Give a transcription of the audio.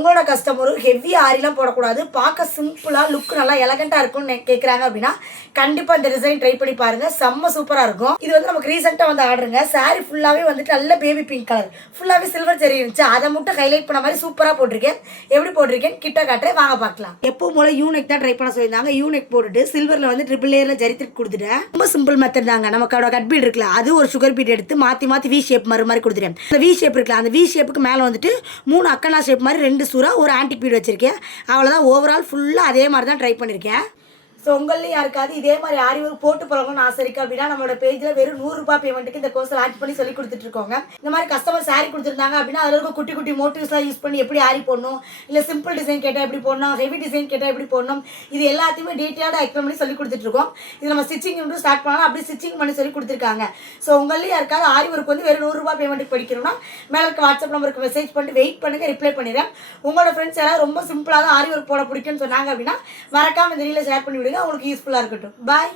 உங்களோட கஸ்டமரும் ஹெவி ஆரிலாம் போடக்கூடாது, பார்க்க சிம்பிளாக லுக் நல்லா எலகண்ட்டாக இருக்கும்னு கேட்குறாங்க அப்படின்னா கண்டிப்பாக இந்த டிசைன் ட்ரை பண்ணி பாருங்கள். செம்ம சூப்பராக இருக்கும். இது வந்து நமக்கு ரீசெண்டாக வந்து ஆர்டருங்க. சாரீ ஃபுல்லாகவே வந்துட்டு நல்ல பேபி பிங்க் கலர், ஃபுல்லாகவே சில்வர் ஜெரி இருந்துச்சு. அதை மட்டும் ஹைலைட் பண்ண மாதிரி சூப்பராக போட்டிருக்கேன். எப்படி போட்டிருக்கேன் கிட்ட காட்டுறேன், வாங்க பார்க்கலாம். எப்பவும் போல யூனெக் தான் ட்ரை பண்ண சொல்லியிருந்தாங்க. யூனெக் போட்டுட்டு சில்வரில் வந்து ட்ரிபிள் லேயரில் ஜரி திருப்பி கொடுத்துட்டேன். ரொம்ப சிம்பிள் மெத்தட் தாங்க. நமக்கு கட் பீட் இருக்குல்ல, அது ஒரு சுகர் பீட் எடுத்து மாற்றி வி ஷேப் மாதிரி கொடுத்துட்டேன். அந்த வி ஷேப் இருக்குல்ல, அந்த வி ஷேப்புக்கு மேலே வந்துட்டு 3 அக்கனா ஷேப் மாதிரி 2 சூறா ஒரு ஆன்டிக் பீட் வச்சிருக்கேன். அவ்வளோதான். ஓவரால் ஃபுல்லாக அதே மாதிரி தான் ட்ரை பண்ணியிருக்கேன். ஸோ உங்களையும் யாருக்காவது இதே மாதிரி ஆரி ஒர்க் போட்டு போகிறவங்கன்னு ஆசை இருக்குது அப்படின்னா நம்மளோட பேஜில் வெறும் 100 ரூபாய் பேமெண்ட்டுக்கு இந்த கோர்ஸில் ஆட் பண்ணி சொல்லி கொடுத்துட்ருக்கோங்க. இந்த மாதிரி கஸ்டமர் சாரீ கொடுத்துருந்தாங்க அப்படின்னா அதில் இருக்க குட்டி குட்டி மோட்டிவ்ஸ்லாம் யூஸ் பண்ணி எப்படி ஆரி போடணும், இல்லை சிம்பிள் டிசைன் கேட்டால் எப்படி போடணும், ஹெவி டிசைன் கேட்டால் எப்படி போடணும், இது எல்லாத்தையுமே டீட்டெயிலாக எக்ஸ்பிளைன் பண்ணி சொல்லி கொடுத்துட்ருக்கோம். இது நம்ம ஸ்டிச்சிங் வந்து ஸ்டார்ட் பண்ணாலும் அப்படி ஸ்டிச்சிங் பண்ணி சொல்லி கொடுத்துருக்காங்க. ஸோ உங்களையும் யாருக்காவது ஆரி ஒர்க் வந்து வெறும் 100 ரூபாய் பேமெண்ட்டுக்கு படிக்கணும்னா மேலே இருக்க வாட்ஸ்அப் நம்பருக்கு மெசேஜ் பண்ணிட்டு வெயிட் பண்ணுங்கள், ரிப்ளை பண்ணிடுறேன். உங்களோட ஃப்ரெண்ட்ஸ் யாராவது ரொம்ப சிம்பிளாக தான் ஆரி ஒர்க் போட பிடிக்குன்னு சொன்னாங்க அப்படின்னா மறக்காமல் இந்த ரீலை ஷேர் பண்ணி விடுங்க. உங்களுக்கு யூஸ்ஃபுல்லாக இருக்கட்டும். பாய்.